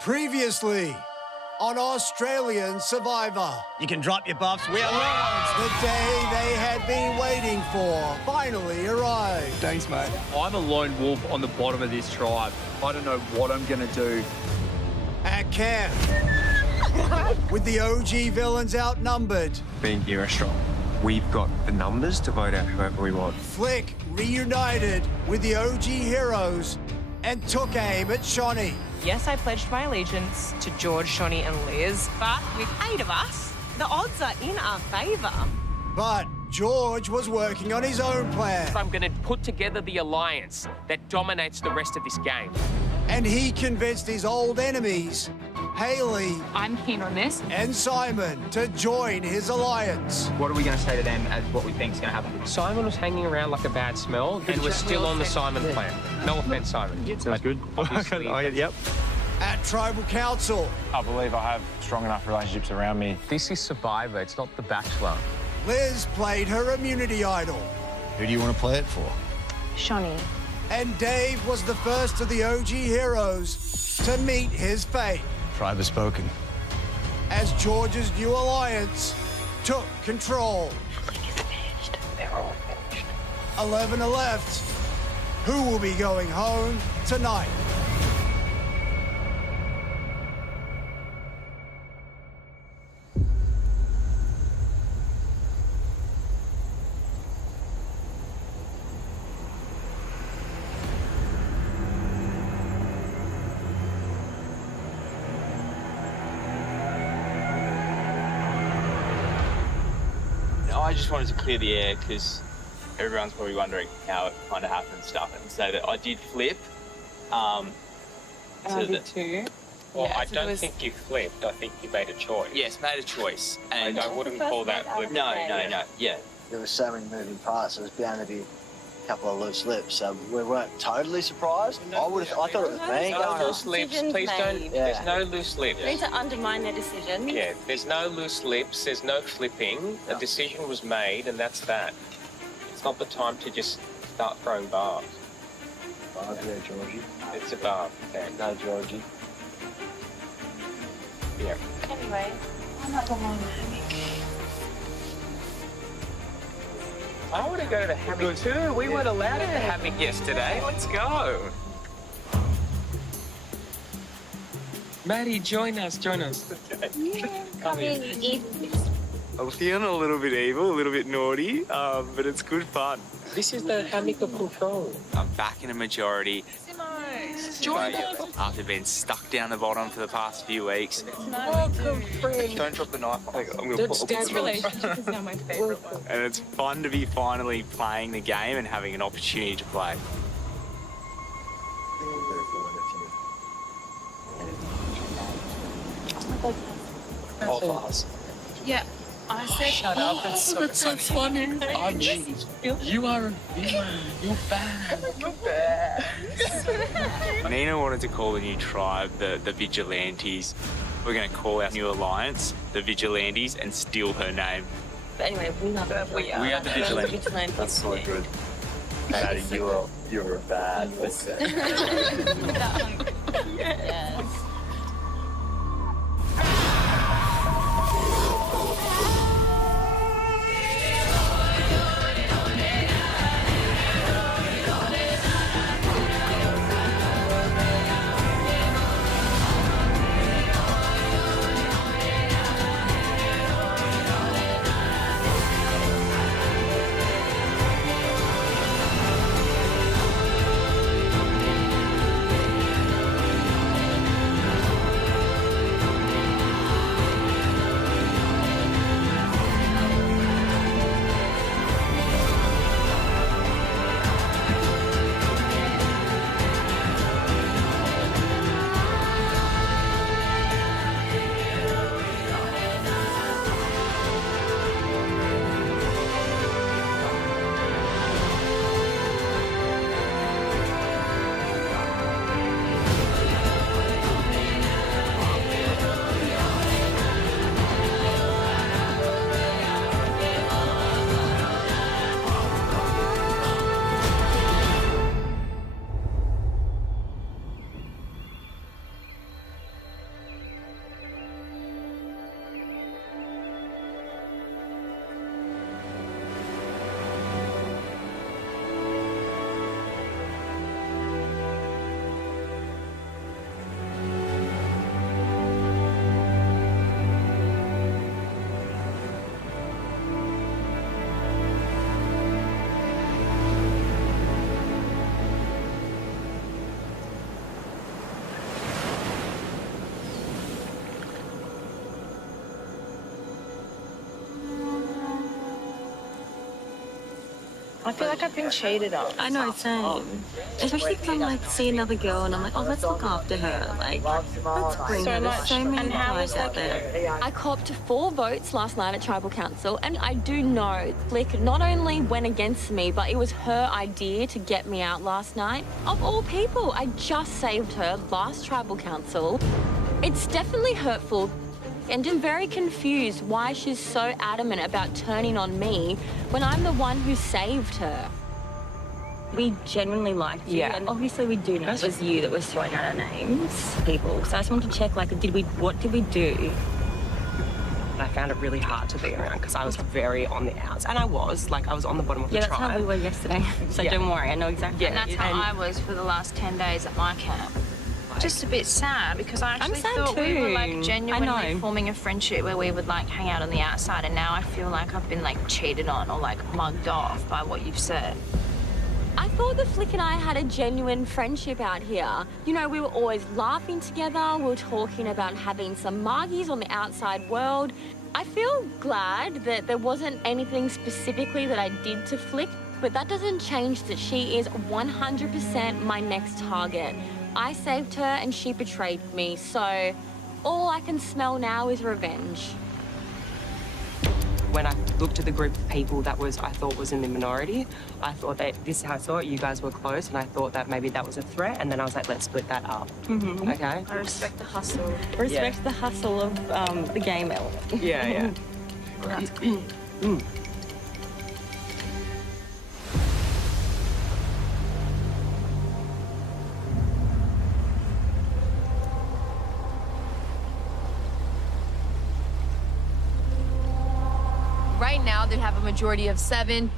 Previously on Australian Survivor. You can drop your buffs. We are Lions. The day they had been waiting for finally arrived. Thanks, mate. I'm a lone wolf on the bottom of this tribe. I don't know what I'm going to do. At camp, with the OG villains outnumbered, Being hero strong, we've got the numbers to vote out whoever we want. Flick reunited with the OG heroes and took aim at Shonny. Yes, I pledged my allegiance to George, Shonny and Liz, but with 8 of us, the odds are in our favour. But George was working on his own plan, I'm going to put together the alliance that dominates the rest of this game. and he convinced his old enemies, Haley I'm keen on this. and Simon, to join his alliance. What are we going to say to them as what we think is going to happen? Simon was hanging around like a bad smell, and we're still on the Simon plan. No offense, Simon. Sounds good. Obviously, Yep. At Tribal Council, I believe I have strong enough relationships around me. This is Survivor, it's not The Bachelor. Liz played her immunity idol, Who do you want to play it for? Shonny. and Dave was the first of the OG heroes to meet his fate Tribe has spoken. as George's new alliance took control. They're all finished. 11 are left. Who will be going home tonight? I just wanted to clear the air because everyone's probably wondering how it kind of happened and stuff, and say that I did flip. I did too. Well, Yeah, I so don't there was- think you flipped. I think you made a choice. Yes, made a choice, and I wouldn't call that flipping. no, yeah. There were so many moving parts, there was bound to be a couple of loose lips, so we weren't totally surprised. I thought it was me. No loose lips. Decisions Please don't. made. There's no loose lips. You need to undermine their decision. Yeah, there's no loose lips. There's no flipping. A decision was made, and that's that. It's not the time to just start throwing barbs. Yeah, Georgie. It's a barb. Okay. No, Georgie. Yeah. Anyway, I want to go to the hammock too. We weren't allowed in the hammock yesterday. Let's go. Maddie, join us. Join us. come in. I'm feeling a little bit evil, a little bit naughty, but it's good fun. This is the hammock of control. I'm back in a majority Join us. after being stuck down the bottom for the past few weeks. Welcome, friend. Don't drop the knife. This relationship is now my favourite one. And it's fun to be finally playing the game and having an opportunity to play. All of us. Yeah, I said. Shut up. That's so That's so funny. I'm You are a villain. You're bad. Nina wanted to call the new tribe the Vigilantes. We're going to call our new alliance the Vigilantes and steal her name. But anyway, we are the Vigilantes. That's so good. Maddie, you're a bad listener. Yes. I feel like I've been cheated on. I know, same. Especially if I'm like, see another girl and I'm like, oh, let's look after her. Like, let's bring her. There's so many guys out there. I copped 4 votes last night at Tribal Council, and I do know Flick not only went against me, but it was her idea to get me out last night. Of all people, I just saved her last Tribal Council. It's definitely hurtful. And I'm very confused why she's so adamant about turning on me when I'm the one who saved her. We genuinely liked you, and obviously we do know it was you that was throwing out our names, people. So I just wanted to check, like, what did we do? I found it really hard to be around because I was very on the outs. And I was on the bottom of the tribe. Yeah, that's how we were yesterday. So don't worry, I know exactly. And that's how I was for the last 10 days at my camp. Just a bit sad because I actually thought we were like genuinely forming a friendship where we would like hang out on the outside, and now I feel like I've been like cheated on or like mugged off by what you've said. I thought that Flick and I had a genuine friendship out here. You know, we were always laughing together. We were talking about having some margies on the outside world. I feel glad that there wasn't anything specifically that I did to Flick, but that doesn't change that she is 100% my next target. I saved her and she betrayed me, so all I can smell now is revenge. When I looked at the group of people that I thought was in the minority, I thought that this is how I saw it, you guys were close, and I thought that maybe that was a threat, and then I was like, let's split that up. Okay? I respect the hustle. Respect the hustle of the game element. Yeah. Right now, they have a majority of 7.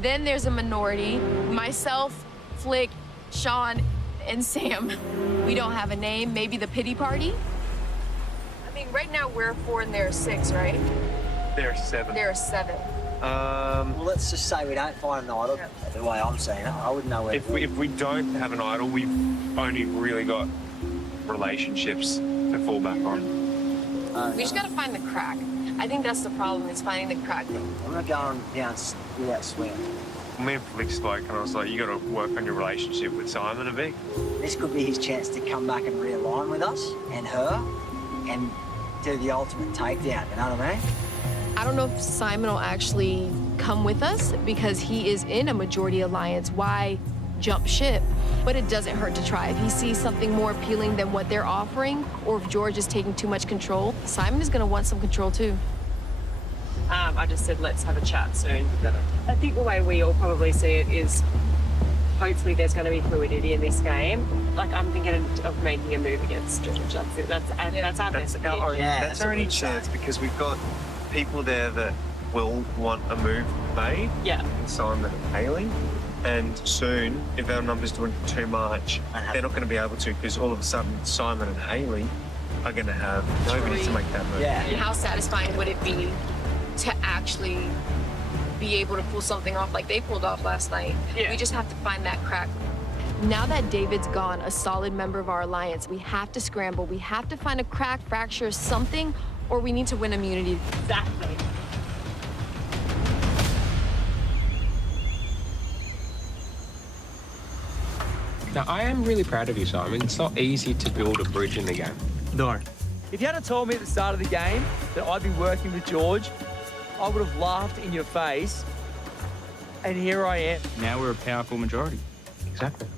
Then there's a minority. Myself, Flick, Sean, and Sam. We don't have a name. Maybe the pity party? I mean, right now we're 4 and they're 6, right? There are 7. There are 7. Well, let's just say we don't find an idol. The way I'm seeing it, I wouldn't know where. If we don't have an idol, we've only really got relationships to fall back on. We just gotta find the crack. I think that's the problem, is finding the crack. I'm not going down without swim. Me and Flick spoke, and I was like, you got to work on your relationship with Simon a bit. This could be his chance to come back and realign with us and her and do the ultimate takedown, you know what I mean? I don't know if Simon will actually come with us because he is in a majority alliance. Why jump ship? But it doesn't hurt to try. If he sees something more appealing than what they're offering, or if George is taking too much control, Simon is going to want some control too. I just said, let's have a chat soon. I think the way we all probably see it is hopefully there's going to be fluidity in this game. Like, I'm thinking of making a move against George. That's our best. That's our only chance because we've got people there that will want a move made. Yeah. Simon and Hayley. And soon, if our numbers doing too much, they're not going to be able to because all of a sudden Simon and Hayley are going to have nobody to make that move. Yeah. And how satisfying would it be to actually be able to pull something off like they pulled off last night? Yeah. We just have to find that crack. Now that David's gone, a solid member of our alliance, we have to scramble. We have to find a crack, fracture, something, or we need to win immunity. Exactly. Now, I am really proud of you, Simon. It's not easy to build a bridge in the game. No. If you had told me at the start of the game that I'd be working with George, I would have laughed in your face. And here I am. Now we're a powerful majority. Exactly.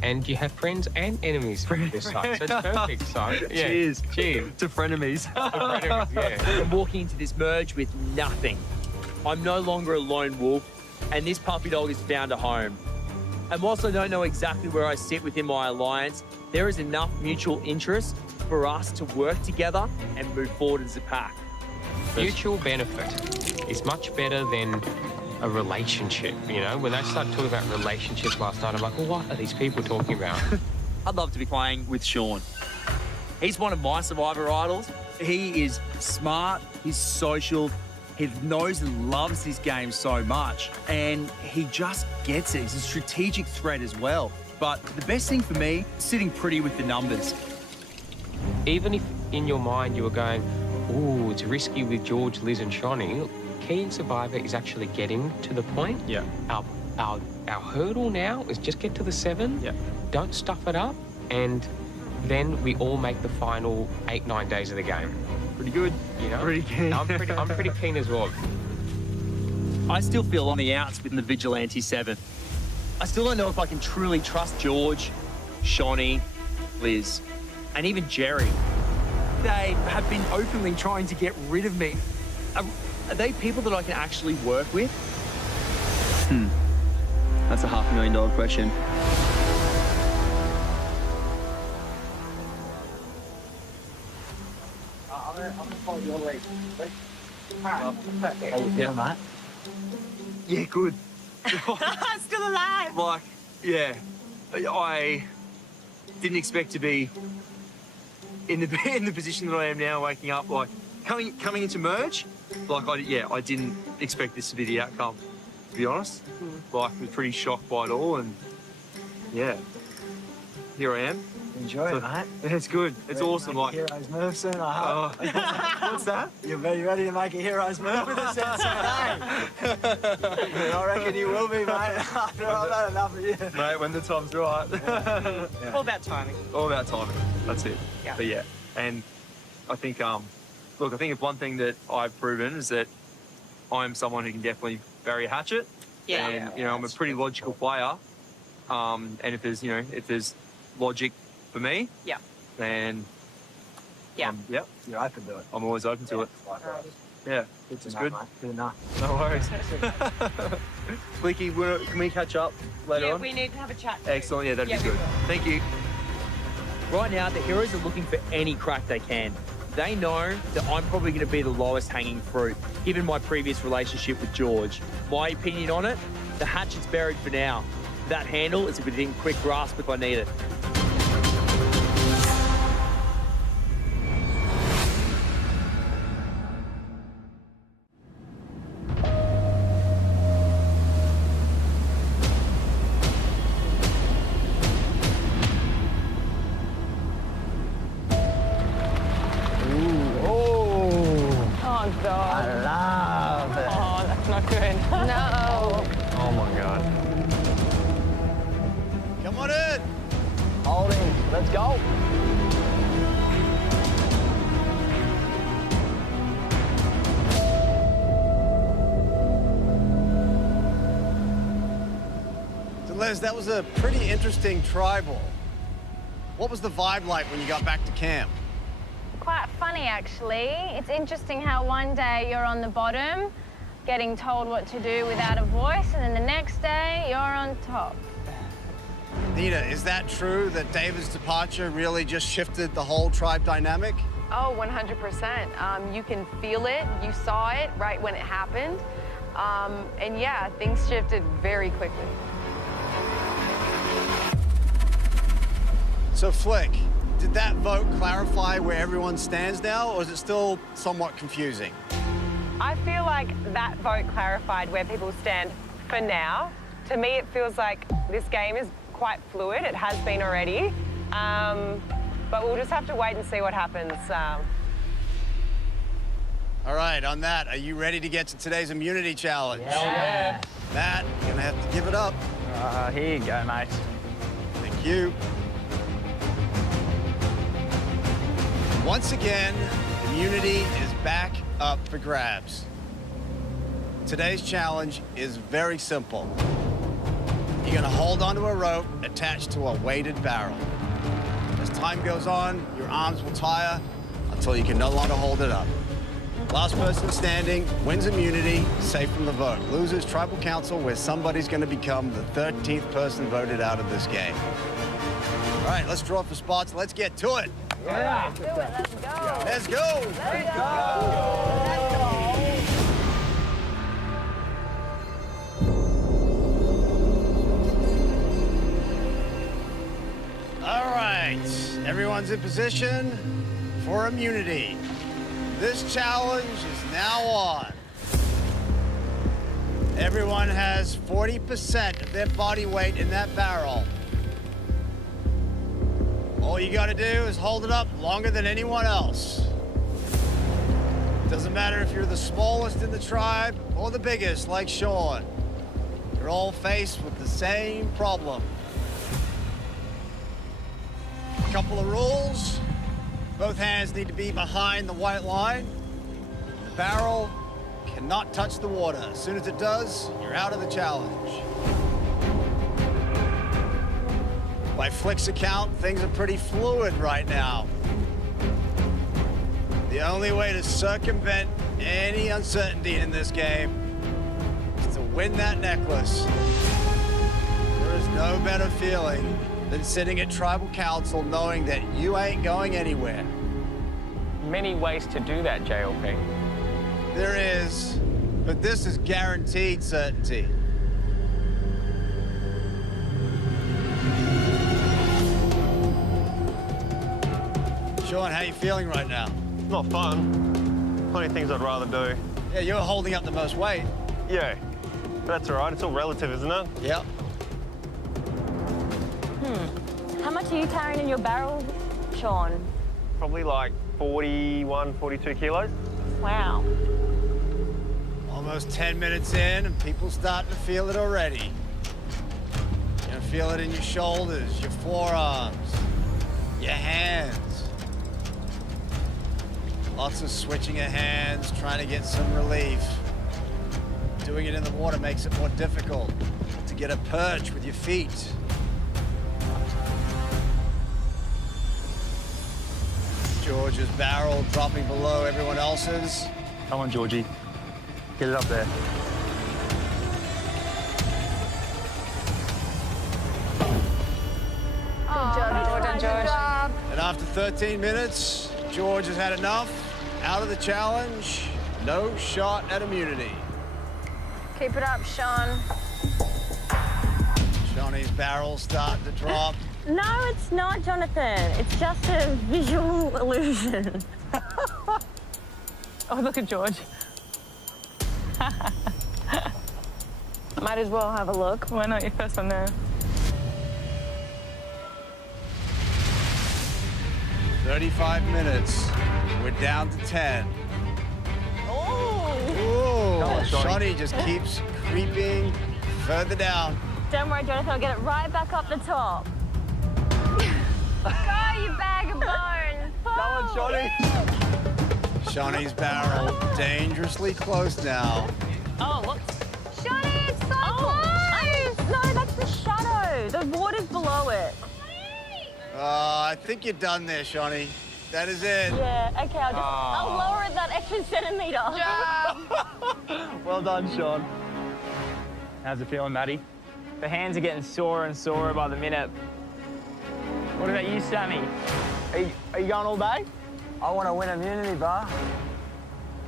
And you have friends and enemies from this side, so it's perfect, Simon. Yeah. Cheers. Cheers. To frenemies. Yeah. I'm walking into this merge with nothing. I'm no longer a lone wolf, and this puppy dog has found a home. And whilst I don't know exactly where I sit within my alliance, there is enough mutual interest for us to work together and move forward as a pack. Mutual benefit is much better than a relationship, you know? When they started talking about relationships last night, I'm like, well, what are these people talking about? I'd love to be playing with Sean. He's one of my Survivor idols. He is smart, he's social, he knows and loves this game so much, and he just gets it. He's a strategic threat as well. But the best thing for me, sitting pretty with the numbers. Even if in your mind you were going, ooh, it's risky with George, Liz and Shonny, key in Survivor is actually getting to the point. Yeah. Our hurdle now is just get to the 7. Yeah. Don't stuff it up, and then we all make the final 8-9 days of the game. Pretty good. You know. Pretty keen. I'm pretty keen as well. I still feel on the outs with the Vigilante 7. I still don't know if I can truly trust George, Shonny, Liz, and even Jerry. They have been openly trying to get rid of me. Are they people that I can actually work with? That's a $500,000 question. I'm gonna follow your lead. Yeah, mate. Yeah, good. Still alive. Like, yeah, I didn't expect to be in the position that I am now, waking up, like, coming into merge. Like, I didn't expect this to be the outcome, to be honest. Like, I was pretty shocked by it all, and yeah, here I am. Enjoy it, mate. It's good. It's awesome. Like, hero's move soon, I hope. What's that? You're very ready to make a hero's move with this episode, I reckon you will be, mate. After I've had enough of you. Mate, when the time's right. Yeah. All about timing. All about timing. That's it. Yeah. But yeah, and I think, look, I think if one thing that I've proven is that I'm someone who can definitely bury a hatchet. Yeah. And, you know, I'm a pretty logical player. And if there's logic for me, yeah, then yeah, yep, you're open to it. I'm always open to it. Yeah, which is good. Good enough. No worries. Flicky, can we catch up later on? we need to have a chat. Excellent. Yeah, that'd be good. Thank you. Right now, the heroes are looking for any crack they can. They know that I'm probably going to be the lowest hanging fruit, given my previous relationship with George. My opinion on it, the hatchet's buried for now. That handle is within quick grasp if I need it. Liz, that was a pretty interesting tribal. What was the vibe like when you got back to camp? Quite funny, actually. It's interesting how one day you're on the bottom, getting told what to do without a voice, and then the next day you're on top. Nina, is that true that David's departure really just shifted the whole tribe dynamic? Oh, 100%. You can feel it. You saw it right when it happened. And yeah, things shifted very quickly. So, Flick, did that vote clarify where everyone stands now, or is it still somewhat confusing? I feel like that vote clarified where people stand for now. To me, it feels like this game is quite fluid. It has been already. But we'll just have to wait and see what happens. All right, on that, are you ready to get to today's immunity challenge? Yeah. Matt, you're gonna have to give it up. Here you go, mate. Thank you. Once again, immunity is back up for grabs. Today's challenge is very simple. You're gonna hold onto a rope attached to a weighted barrel. As time goes on, your arms will tire until you can no longer hold it up. Last person standing wins immunity, safe from the vote. Losers, tribal council, where somebody's gonna become the 13th person voted out of this game. All right, let's draw for spots. Let's get to it. Yeah. Let's do it. Let's go. Let's go. Let's go. All right, everyone's in position for immunity. This challenge is now on. Everyone has 40% of their body weight in that barrel. All you gotta do is hold it up longer than anyone else. Doesn't matter if you're the smallest in the tribe or the biggest, like Sean. You're all faced with the same problem. A couple of rules. Both hands need to be behind the white line. The barrel cannot touch the water. As soon as it does, you're out of the challenge. By Flick's account, things are pretty fluid right now. The only way to circumvent any uncertainty in this game is to win that necklace. There is no better feeling than sitting at Tribal Council knowing that you ain't going anywhere. Many ways to do that, JLP. There is, but this is guaranteed certainty. Sean, how you feeling right now? Not fun. Plenty of things I'd rather do. Yeah, you're holding up the most weight. Yeah, but that's all right. It's all relative, isn't it? Yep. How much are you carrying in your barrel, Sean? Probably like 41, 42 kilos. Wow. Almost 10 minutes in, and people starting to feel it already. You're gonna feel it in your shoulders, your forearms, your hands. Lots of switching of hands, trying to get some relief. Doing it in the water makes it more difficult to get a perch with your feet. George's barrel dropping below everyone else's. Come on, Georgie. Get it up there. Good job. And after 13 minutes, George has had enough. Out of the challenge. No shot at immunity. Keep it up, Sean. Shawnee's barrel's starting to drop. No, it's not, Jonathan. It's just a visual illusion. Oh, look at George. Might as well have a look. Why not? Your first one there. 35 minutes. We're down to 10. Oh! Ooh, Shawnee just keeps creeping further down. Don't worry, Jonathan. I'll get it right back up the top. Go, you bag of bones! Come on, Shawnee. Shawnee's barrel dangerously close now. Oh, whoops. Shawnee, it's so close! No, that's the shadow. The water's below it. I think you're done there, Shawnee. That is it. Yeah, okay, I'll lower it that extra centimetre. Well done, Sean. How's it feeling, Maddie? The hands are getting sorer and sorer by the minute. What about you, Sammy? Are you going all day? I want to win immunity, bar.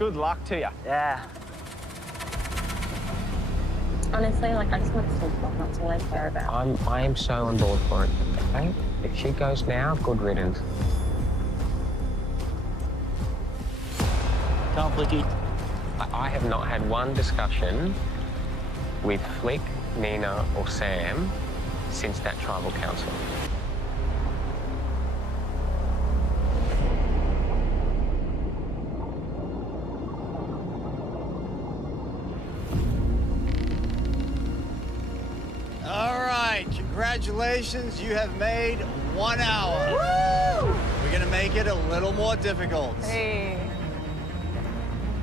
Good luck to you. Yeah. Honestly, like, I just want to sleep. That's all I care about. I am so on board for it. Okay? If she goes now, good riddance. Come on, Flicky. I have not had one discussion with Flick, Nina, or Sam since that tribal council. All right, congratulations. You have made 1 hour. Woo! We're gonna make it a little more difficult. Hey.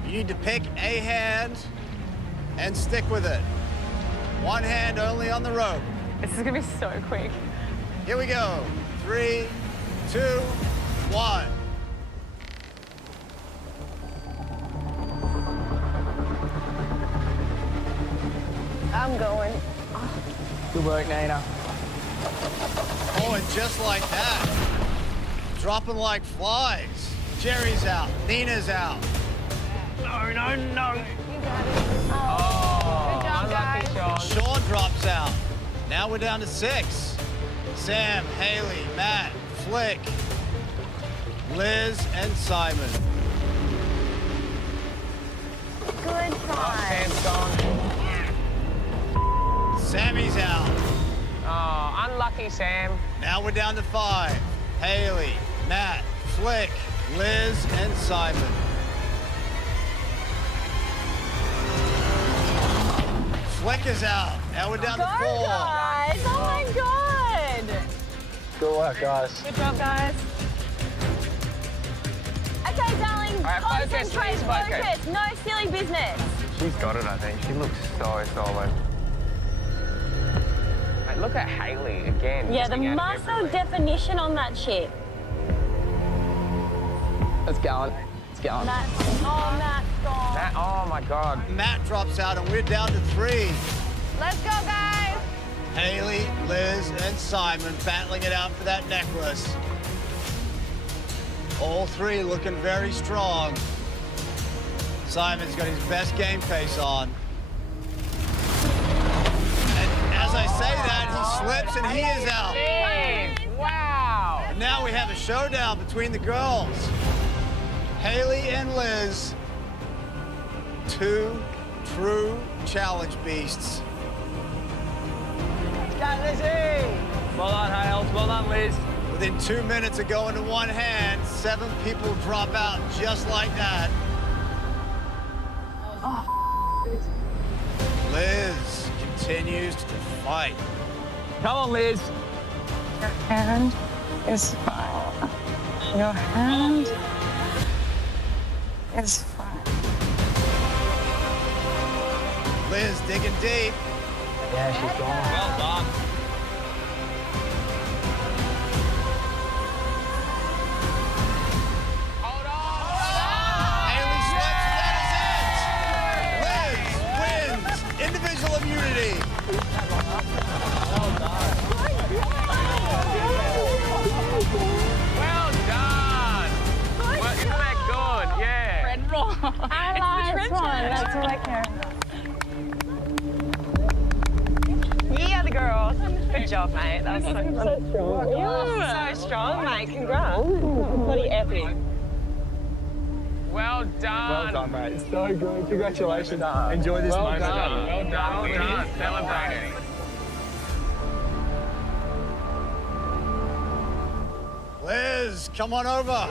You need to pick a hand and stick with it. One hand only on the rope. This is gonna be so quick. Here we go. 3, 2, 1. I'm going. Good work, Nina. Oh, and just like that, dropping like flies. Jerry's out, Nina's out. No, no, no. You got it. Oh, Good job, unlucky, guys. Sean. Sean drops out. Now we're down to 6. Sam, Haley, Matt, Flick, Liz, and Simon. Good try. Sam's gone. Sammy's out. Oh, unlucky, Sam. Now we're down to 5. Haley, Matt, Flick, Liz, and Simon. Fleck is out. Now we're down to 4. Guys, oh my God. Good work, guys. Good job, guys. Okay, darling, right, focus, concentrate, please, focus. focus. No silly business. She's got it, I think. She looks so solid. Mate, look at Hayley again. Yeah, the missing out muscle everywhere. definition on that chick. Let's go on. Let's go on. Matt's gone. That, oh my God. Matt drops out, and we're down to 3. Let's go, guys. Hayley, Liz, and Simon battling it out for that necklace. All 3 looking very strong. Simon's got his best game face on. And as I say that, he slips and he is out. Wow. And now we have a showdown between the girls. Hayley and Liz, 2 true challenge beasts. Go, Lizzie! Well done, Hales. Well done, Liz. Within 2 minutes of going to one hand, 7 people drop out just like that. Liz continues to fight. Come on, Liz. Your hand is fine. Your hand is fine. Liz digging deep. Yeah, she's gone. Well done. Hayley slips, that is it. Liz wins individual immunity. Well done. Well, isn't that good? Yeah. Red roll. I like one. That's what I care about. Yeah, the girls. Good job, mate. That was so strong. So strong, mate. Congrats. Bloody epic. Well done. Well done, mate. It's so good. Congratulations. Enjoy this moment. Well done. Well done. Celebrating. Liz, come on over.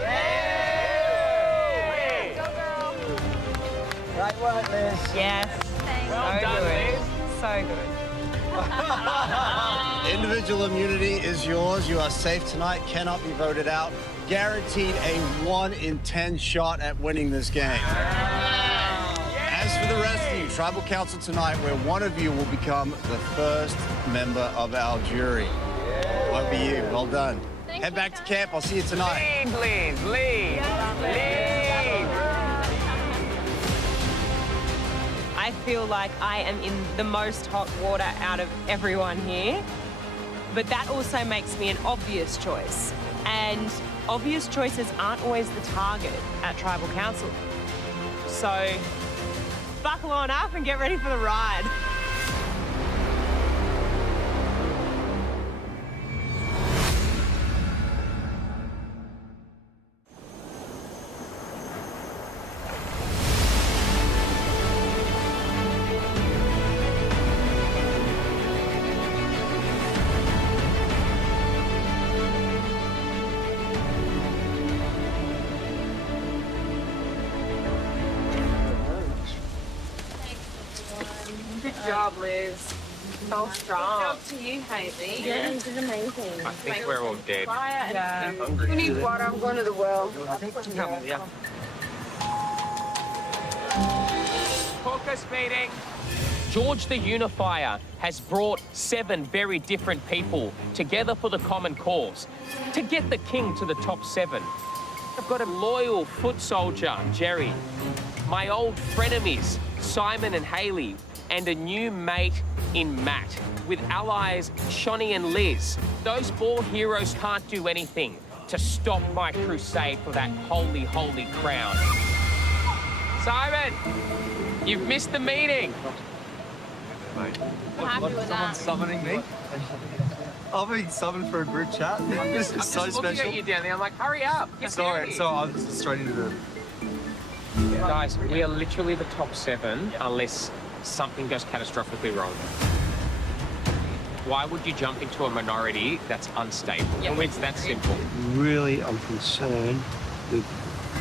Great work, Liz. Yes. Well done, Liz. So good. Individual immunity is yours. You are safe tonight, cannot be voted out. Guaranteed a 1 in 10 shot at winning this game. As for the rest of you, Tribal Council tonight, where one of you will become the first member of our jury. Won't be you. Well done. Head back to camp. I'll see you tonight. Lead, Liz. Lead. Lead. I feel like I am in the most hot water out of everyone here, but that also makes me an obvious choice. And obvious choices aren't always the target at Tribal Council. So buckle on up and get ready for the ride. Good job, Liz. So strong. Good job to you, Hayley. Yeah, this is amazing. I think we're all dead. Yeah. We need water. I'm going to the well. Caucus meeting. George the Unifier has brought 7 very different people together for the common cause to get the king to the top 7. I've got a loyal foot soldier, Jerry, my old frenemies, Simon and Hayley, and a new mate in Matt, with allies Shonny and Liz. Those 4 heroes can't do anything to stop my crusade for that holy, holy crown. Simon, you've missed the meeting. I'm happy with that. Summoning me. I've been summoned for a group chat. This is so I'm just looking special. at you down there. I'm like, hurry up. Get Sorry, down here. so I was straight into the... Guys, we are literally the top 7 unless something goes catastrophically wrong. Why would you jump into a minority that's unstable? Yeah. It's that simple. Really, I'm concerned with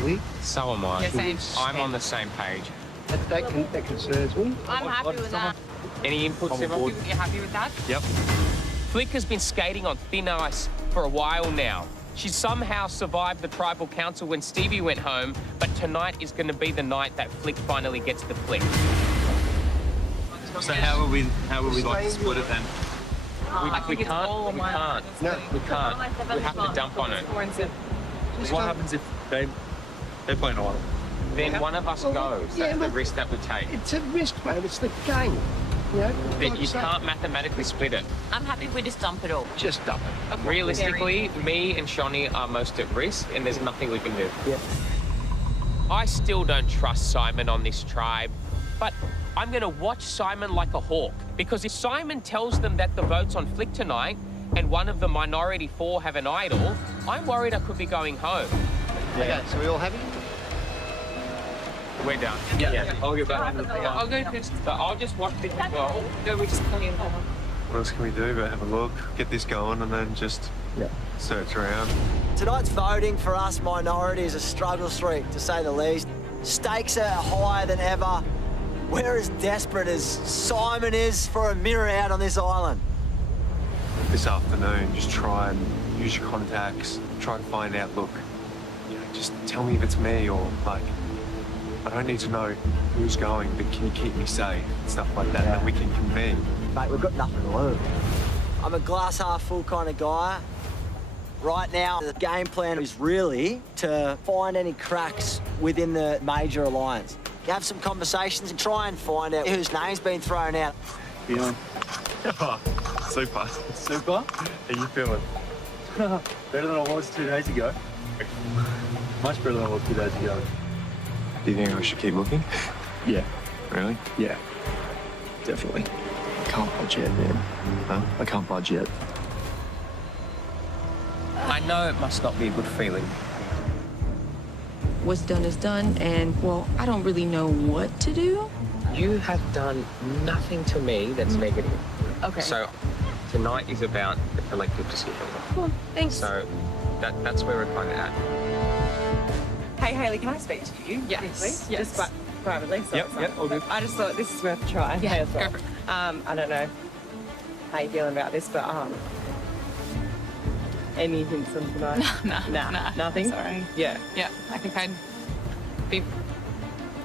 Lee. So am I. Yeah, same. I'm on the same page. That concerns me. I'm happy with that. Any input, Simon? You're happy with that? Yep. Flick has been skating on thin ice for a while now. She somehow survived the tribal council when Stevie went home, but tonight is going to be the night that Flick finally gets the flick. So how would we like to split it then? We can't. No, we can't. We have to dump on it. What happens if they play an idol? Then one of us goes. That's the risk that we take. It's a risk, mate. It's the game. You know, That you can't mathematically split it. I'm happy if we just dump it all. Just dump it. Realistically, me and Shani are most at risk, and there's nothing we can do. Yeah. I still don't trust Simon on this tribe, but I'm going to watch Simon like a hawk, because if Simon tells them that the vote's on Flick tonight, and one of the minority 4 have an idol, I'm worried I could be going home. Yeah. Okay, so we all happy? We're done. Yeah. I'll get back. I'll go first. So I'll just watch this as well. No, we just play in. What else can we do but have a look, get this going, and then just search around? Tonight's voting for us minority is a struggle streak, to say the least. Stakes are higher than ever. We're as desperate as Simon is for a mirror out on this island. This afternoon, just try and use your contacts, try to find out, look, you know, just tell me if it's me or, like, I don't need to know who's going, but can you keep me safe? Stuff like that, that we can convene. Mate, we've got nothing to lose. I'm a glass half full kind of guy. Right now, the game plan is really to find any cracks within the major alliance. Have some conversations and try and find out whose name's been thrown out. Feeling? Super. Super? How you feeling? Better than I was 2 days ago. Much better than I was 2 days ago. Do you think I should keep looking? Yeah. Really? Yeah. Definitely. I can't budge yet, man. Huh? I can't budge yet. I know it must not be a good feeling. What's done is done, and, well, I don't really know what to do. You have done nothing to me that's negative. Okay. So tonight is about the collective decision. Cool, thanks. So that's where we're kind of at. Hey, Hayley, can I speak to you? Yes. Briefly? Yes. Just privately. So Yep, all good. I just thought this is worth a try. Yeah, as well. go for it. I don't know how you're feeling about this, but any hints on tonight? Nah. Nothing? Sorry. Yeah. Yeah, I think I'd be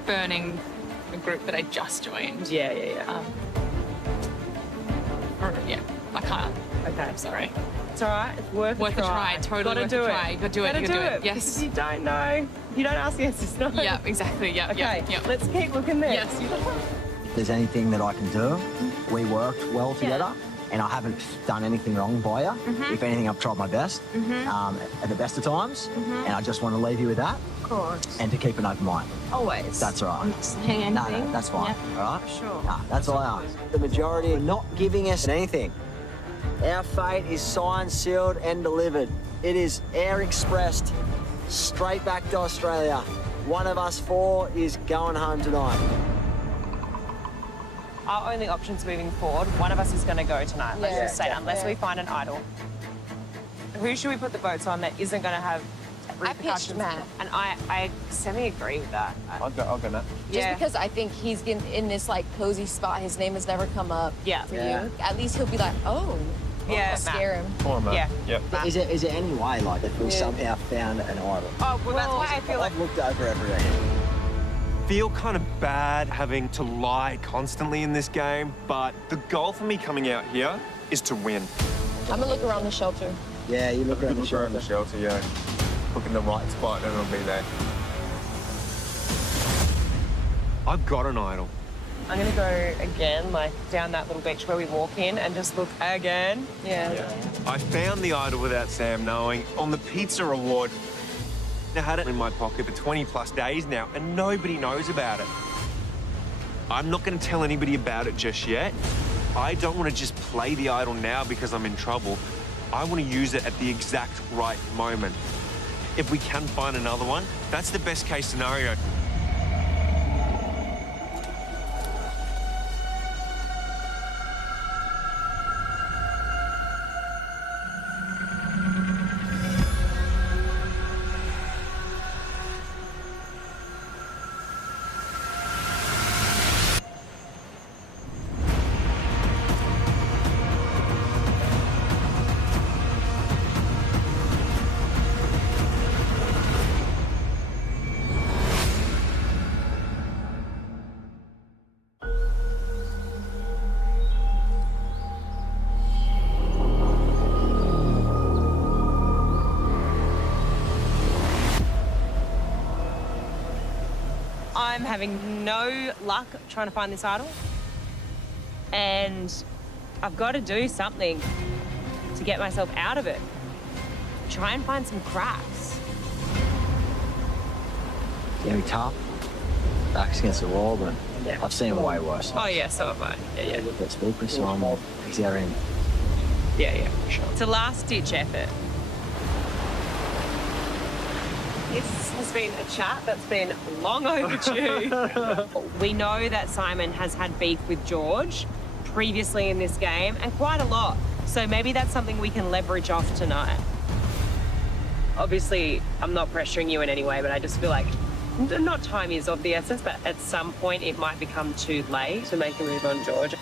burning a group that I just joined. Yeah. Yeah, I can't. Okay. I'm sorry. It's all right. It's worth a try. Totally Gotta worth do a it. try. Gotta do it. Gotta You do gotta do it. it. Yes. Because you don't know. You don't ask the answers. No. Yeah, exactly. Yeah. Okay. Yeah. Let's keep looking there. Yes. If there's anything that I can do, we worked well together, and I haven't done anything wrong by you. If anything, I've tried my best at the best of times, and I just want to leave you with that. Of course. And to keep an open mind. Always. That's all right. I'm not saying anything. No, that's fine. Yeah. All right? Sure. Nah, that's all I ask. The majority are not giving us anything. Our fate is signed, sealed, and delivered. It is air expressed straight back to Australia. One of us 4 is going home tonight. Our only options moving forward, one of us is going to go tonight. Let's just say, unless we find an idol. Who should we put the votes on that isn't going to have repercussions? I pitched Matt. And I semi-agree with that. I'll go Matt. Just because I think he's in this like cozy spot, his name has never come up for you. At least he'll be like, oh, Yeah, scare him. Come on, Matt. Yeah. Yep. Is there any way, like, if we somehow found an idol? Oh, well, that's why I feel like I've looked over everything. Feel kind of bad having to lie constantly in this game, but the goal for me coming out here is to win. I'm gonna look around the shelter. Yeah, you look around the shelter. Around the shelter, yeah. Look in the right spot and it'll be there. I've got an idol. I'm going to go again, like down that little beach where we walk in and just look again. Yeah. I found the idol without Sam knowing on the pizza award. I had it in my pocket for 20+ days now, and nobody knows about it. I'm not going to tell anybody about it just yet. I don't want to just play the idol now because I'm in trouble. I want to use it at the exact right moment. If we can find another one, that's the best case scenario. I'm having no luck trying to find this idol. And I've got to do something to get myself out of it. Try and find some cracks. Very tough. Backs against the wall, but I've seen it way worse. Oh, yeah, so have I. Yeah. Let's focus on the other end. Yeah, for sure. It's a last-ditch effort. This has been a chat that's been long overdue. We know that Simon has had beef with George previously in this game, and quite a lot. So maybe that's something we can leverage off tonight. Obviously, I'm not pressuring you in any way, but I just feel like not time is of the essence, but at some point it might become too late to make a move on George.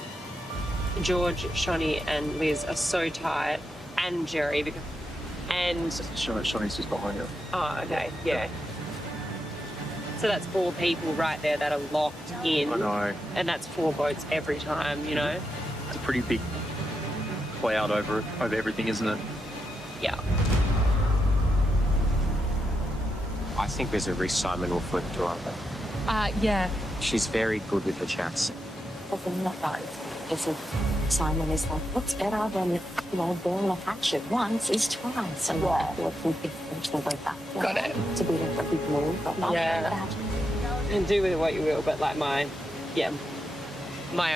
George, Shonny and Liz are so tight, and Jerry, and... Shonny's just behind you. Oh, okay, yeah. So that's 4 people right there that are locked in. I know. And that's 4 votes every time, you know? It's a pretty big cloud over everything, isn't it? Yeah. I think there's a risk Simon will flip to her. Yeah. She's very good with the chats. If Simon is like, what's better than, you know, burn a hatchet once is twice. And I feel like we could eventually go back. Got it. To be a big move, but not that. And do with it what you will, but like my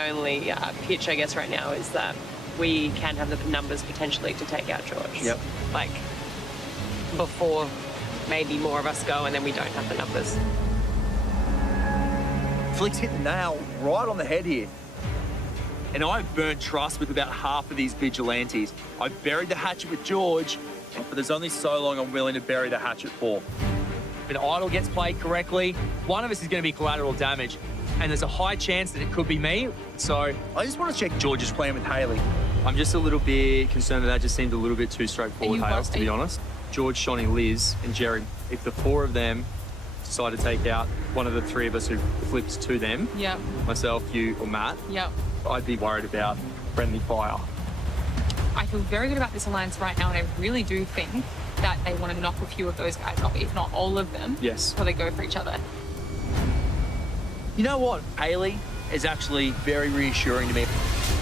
only pitch, I guess, right now is that we can have the numbers potentially to take out George. Yep. Like, before maybe more of us go and then we don't have the numbers. Flick's hit the nail right on the head here. And I've burnt trust with about half of these vigilantes. I've buried the hatchet with George, but there's only so long I'm willing to bury the hatchet for. If an idol gets played correctly, one of us is going to be collateral damage, and there's a high chance that it could be me. So I just want to check George's plan with Hayley. I'm just a little bit concerned that just seemed a little bit too straightforward, Hales, to be honest. George, Shonny, Liz, and Jerry, if the 4 of them decide to take out one of the 3 of us who flips to them, myself, you, or Matt, I'd be worried about friendly fire. I feel very good about this alliance right now, and I really do think that they want to knock a few of those guys off, if not all of them, before they go for each other. You know what? Hayley is actually very reassuring to me.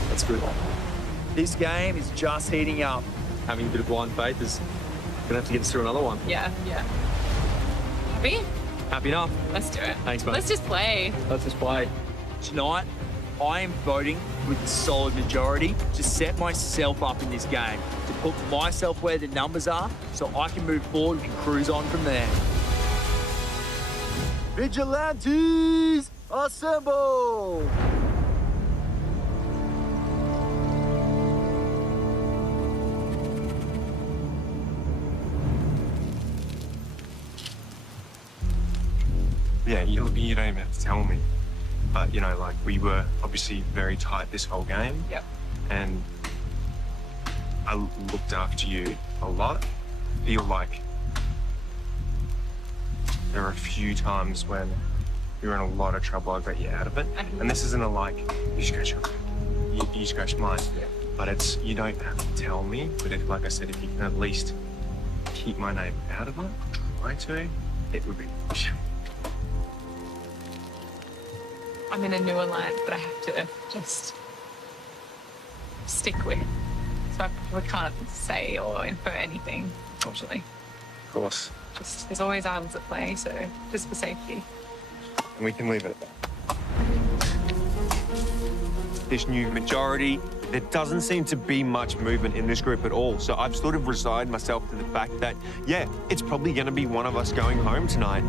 That's good. This game is just heating up. Having a bit of blind faith is going to have to get us through another one. Yeah. Happy? Happy enough. Let's do it. Thanks, mate. Let's just play. Let's just play. Tonight, I am voting with a solid majority to set myself up in this game, to put myself where the numbers are so I can move forward and cruise on from there. Vigilantes, assemble! Yeah, you don't even have to tell me. But, you know, like, we were obviously very tight this whole game. Yep. And I looked after you a lot. I feel like there are a few times when you're in a lot of trouble, I got you out of it. And this isn't a, like, you scratch your you scratch mine. Yeah. But it's, you don't have to tell me. But if, like I said, if you can at least keep my name out of it, try to, it would be... I'm in a new alliance that I have to just stick with. So I probably can't say or infer anything, unfortunately. Of course. Just, there's always idols at play, so just for safety. And we can leave it at that. This new majority, there doesn't seem to be much movement in this group at all. So I've sort of resigned myself to the fact that, yeah, it's probably going to be one of us going home tonight.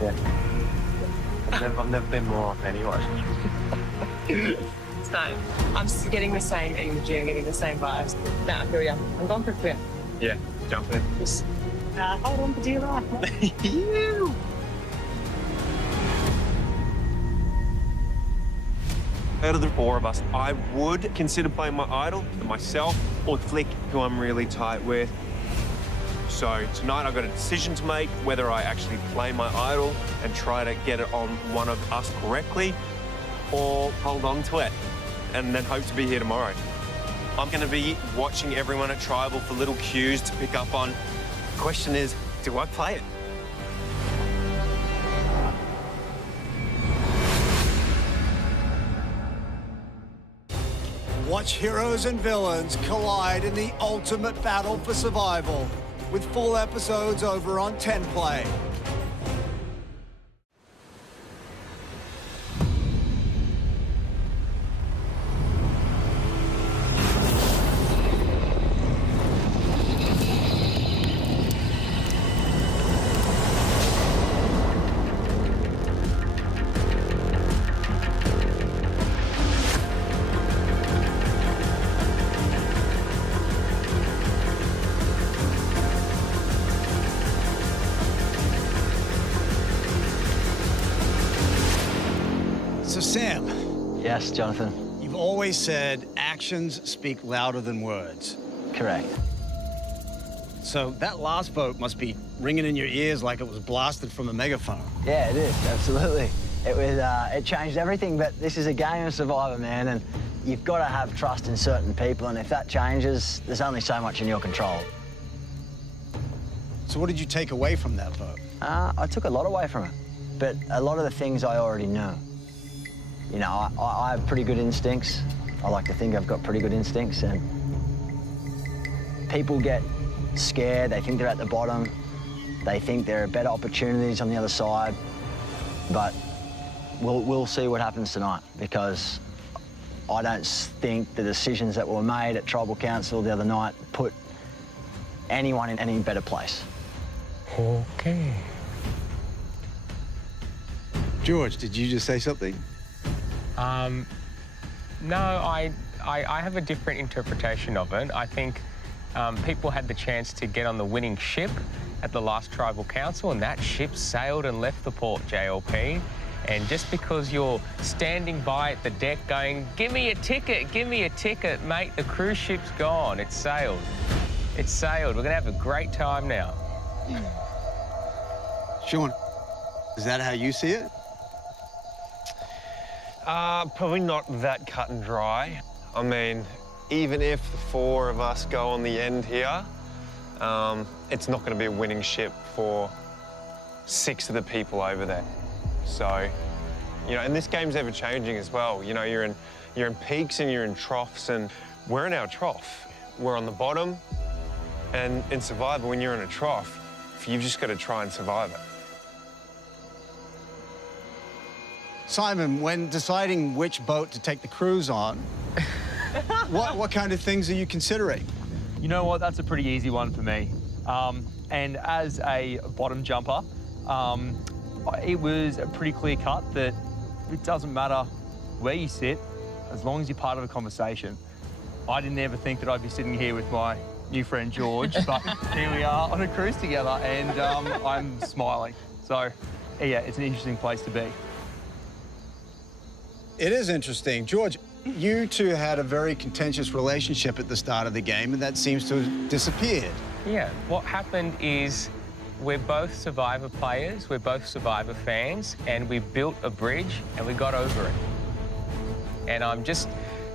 Yeah. I've never been more off anyway. It's time. I'm just getting the same energy, I'm getting the same vibes. Now, here we are. I'm going for a quit. Yeah, jump in. Just hold on for dear life. You! Out of the 4 of us, I would consider playing my idol, myself, or Flick, who I'm really tight with. So tonight I've got a decision to make, whether I actually play my idol and try to get it on one of us correctly, or hold on to it and then hope to be here tomorrow. I'm going to be watching everyone at Tribal for little cues to pick up on. The question is, do I play it? Watch heroes and villains collide in the ultimate battle for survival with full episodes over on 10Play. So, Sam. Yes, Jonathan? You've always said actions speak louder than words. Correct. So that last vote must be ringing in your ears like it was blasted from a megaphone. Yeah, it is, absolutely. It was, it changed everything, but this is a game of Survivor, man, and you've got to have trust in certain people, and if that changes, there's only so much in your control. So what did you take away from that vote? I took a lot away from it, but a lot of the things I already know. You know, I have pretty good instincts. I like to think I've got pretty good instincts, and people get scared. They think they're at the bottom. They think there are better opportunities on the other side. But we'll see what happens tonight, because I don't think the decisions that were made at Tribal Council the other night put anyone in any better place. Okay. George, did you just say something? No, I have a different interpretation of it. I think people had the chance to get on the winning ship at the last Tribal Council, and that ship sailed and left the port, JLP. And just because you're standing by at the deck going, give me a ticket, mate, the cruise ship's gone. It's sailed. It's sailed. We're going to have a great time now. Sean, is that how you see it? Probably not that cut and dry. I mean, even if the 4 of us go on the end here, it's not going to be a winning ship for 6 of the people over there. So, you know, and this game's ever changing as well. You know, you're in peaks and you're in troughs, and we're in our trough. We're on the bottom, and in Survivor, when you're in a trough, you've just got to try and survive it. Simon, when deciding which boat to take the cruise on, what kind of things are you considering? You know what? That's a pretty easy one for me. And as a bottom jumper, it was a pretty clear cut that it doesn't matter where you sit, as long as you're part of a conversation. I didn't ever think that I'd be sitting here with my new friend George, but here we are on a cruise together, and I'm smiling. So, yeah, it's an interesting place to be. It is interesting. George, you two had a very contentious relationship at the start of the game, and that seems to have disappeared. Yeah, what happened is we're both Survivor players, we're both Survivor fans, and we built a bridge and we got over it. And I'm just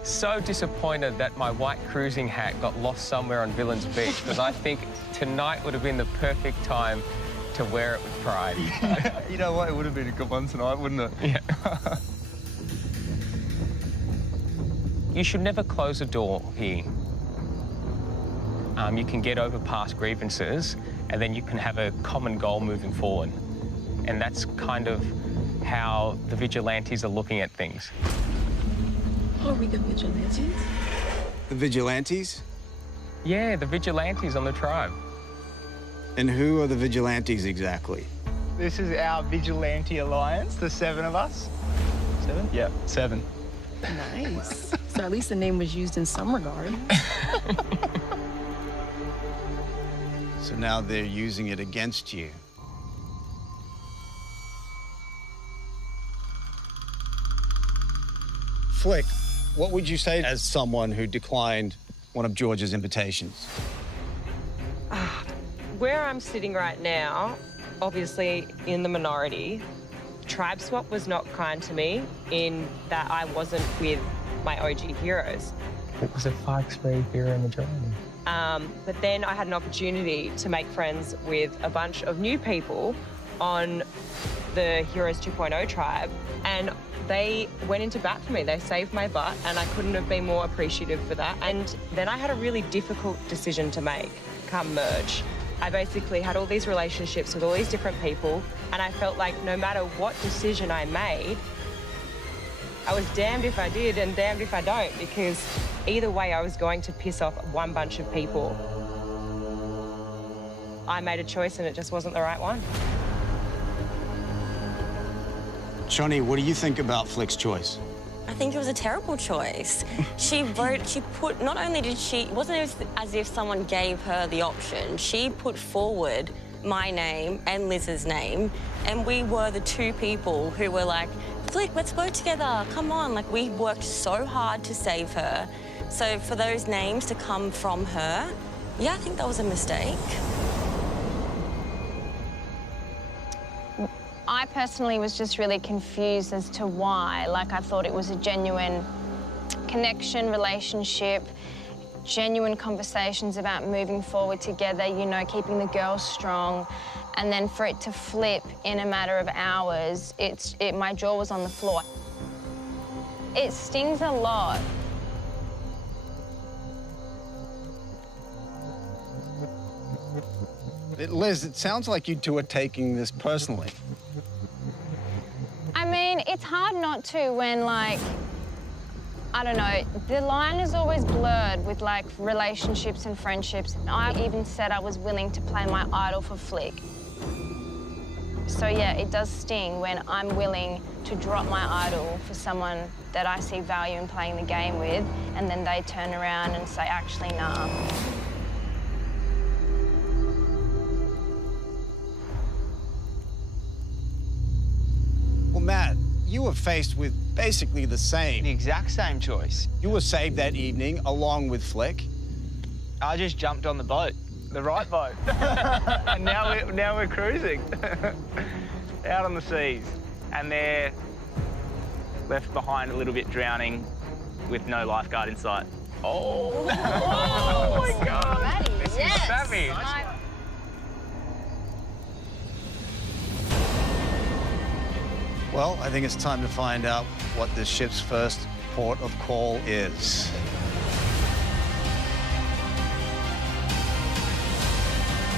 so disappointed that my white cruising hat got lost somewhere on Villains Beach, because I think tonight would have been the perfect time to wear it with pride. You know what? It would have been a good one tonight, wouldn't it? Yeah. You should never close a door here. You can get over past grievances, and then you can have a common goal moving forward. And that's kind of how the Vigilantes are looking at things. Are we the Vigilantes? The Vigilantes? Yeah, the Vigilantes on the tribe. And who are the Vigilantes exactly? This is our Vigilante Alliance, the 7 of us. 7? Yeah, 7. Nice. So at least the name was used in some regard. So now they're using it against you. Flick, what would you say as someone who declined one of George's invitations? Where I'm sitting right now, obviously in the minority, Tribe Swap was not kind to me in that I wasn't with my OG heroes. It was a 5-3 hero majority. But then I had an opportunity to make friends with a bunch of new people on the Heroes 2.0 tribe, and they went into bat for me. They saved my butt, and I couldn't have been more appreciative for that. And then I had a really difficult decision to make come merge. I basically had all these relationships with all these different people, and I felt like no matter what decision I made, I was damned if I did and damned if I don't, because either way I was going to piss off one bunch of people. I made a choice and it just wasn't the right one. Shoni, what do you think about Flick's choice? I think it was a terrible choice. Not only did it wasn't as if someone gave her the option, she put forward my name and Liz's name, and we were the two people who were like, Flick, let's go together, come on. Like, we worked so hard to save her. So for those names to come from her, yeah, I think that was a mistake. I personally was just really confused as to why. Like, I thought it was a genuine connection, relationship, genuine conversations about moving forward together, you know, keeping the girls strong. And then for it to flip in a matter of hours, my jaw was on the floor. It stings a lot. Liz, it sounds like you two are taking this personally. I mean, it's hard not to when, like, I don't know, the line is always blurred with, like, relationships and friendships. I even said I was willing to play my idol for Flick. So, yeah, it does sting when I'm willing to drop my idol for someone that I see value in playing the game with, and then they turn around and say, actually, nah. Well, Matt, you were faced with basically the exact same choice. You were saved that evening along with Flick. I just jumped on the boat, the right boat. And now we're cruising out on the seas. And they're left behind a little bit drowning with no lifeguard in sight. Oh, oh my God. This is savage. Well, I think it's time to find out what this ship's first port of call is.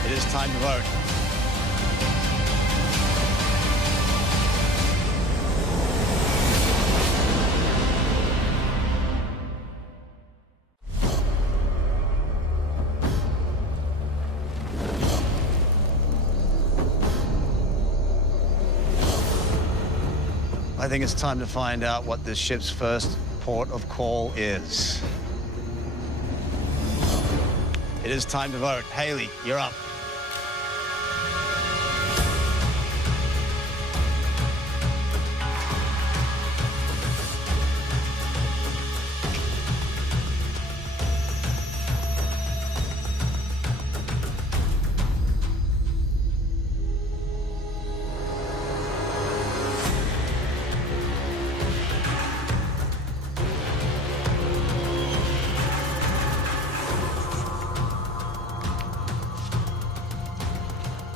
It is time to vote. I think it's time to find out what this ship's first port of call is. It is time to vote. Haley, you're up.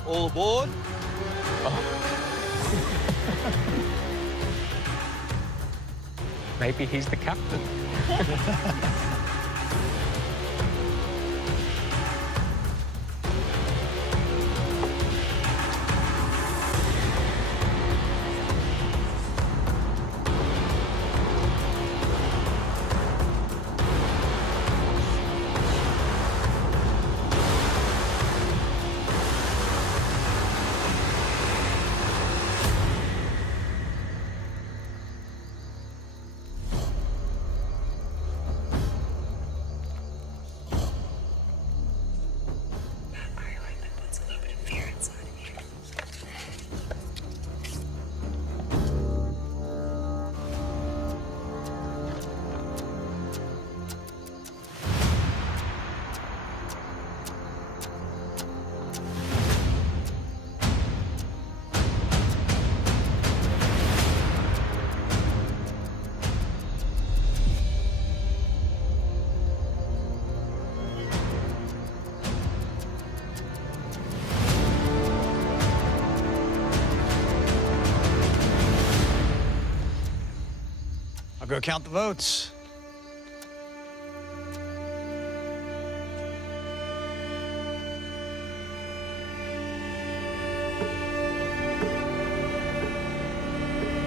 All aboard. Maybe he's the captain. go count the votes.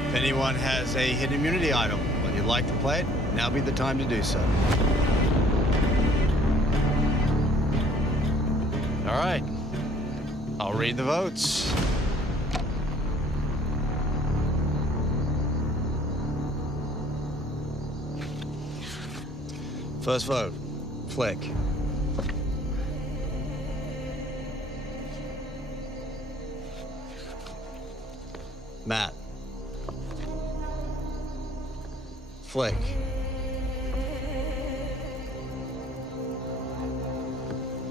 If anyone has a hidden immunity item and you'd like to play it, now be the time to do so. All right, I'll read the votes. First vote, Flick. Matt. Flick.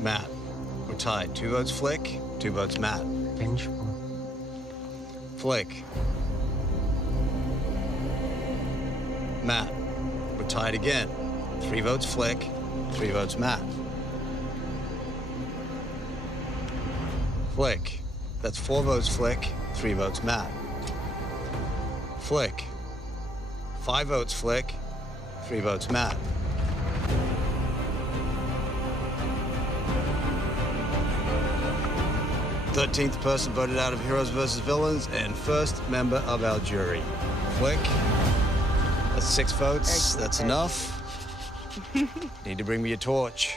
Matt. We're tied. 2 votes Flick, 2 votes Matt. Flick. Matt. We're tied again. 3 votes Flick, 3 votes Matt. Flick. That's 4 votes Flick, 3 votes Matt. Flick. 5 votes Flick, 3 votes Matt. The 13th person voted out of Heroes versus Villains and first member of our jury. Flick. That's 6 votes. That's enough. Need to bring me a torch.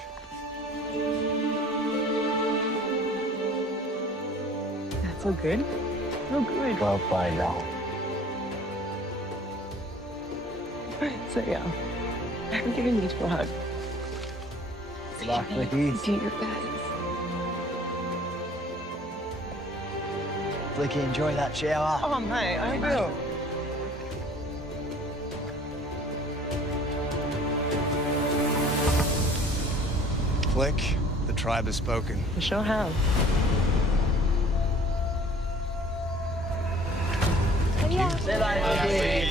That's so good. So good. Well played, now. So yeah, I'm giving you a hug. Luckily. Do your best. Flicky, enjoy that shower. Oh mate, I will. Flick, the tribe has spoken. I sure have.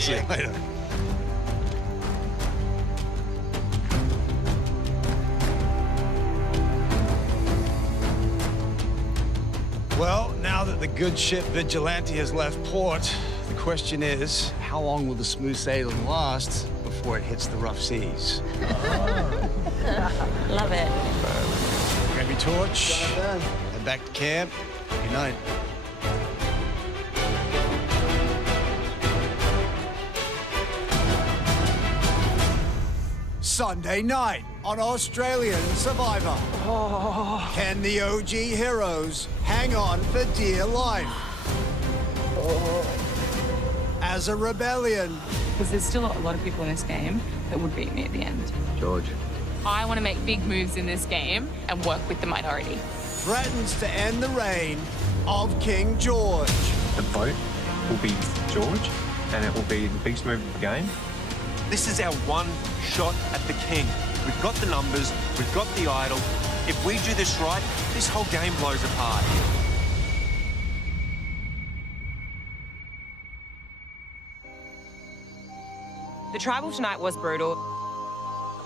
See you later. Well, now that the good ship Vigilante has left port, the question is, how long will the smooth sailing last before it hits the rough seas? Love it. Grab your torch, head back to camp. Good night. Sunday night on Australian Survivor. Can the OG heroes hang on for dear life? As a rebellion. Because there's still a lot of people in this game that would beat me at the end. George. I want to make big moves in this game and work with the minority. Threatens to end the reign of King George. The vote will be George, and it will be the biggest move of the game. This is our one shot at the king. We've got the numbers, we've got the idol. If we do this right, this whole game blows apart. The tribal tonight was brutal.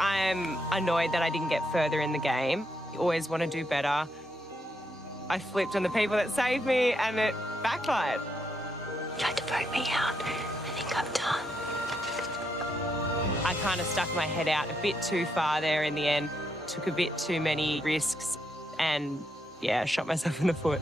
I'm annoyed that I didn't get further in the game. You always want to do better. I flipped on the people that saved me and it backfired. You tried to vote me out. I think I'm done. I kind of stuck my head out a bit too far there in the end, took a bit too many risks, and yeah, shot myself in the foot.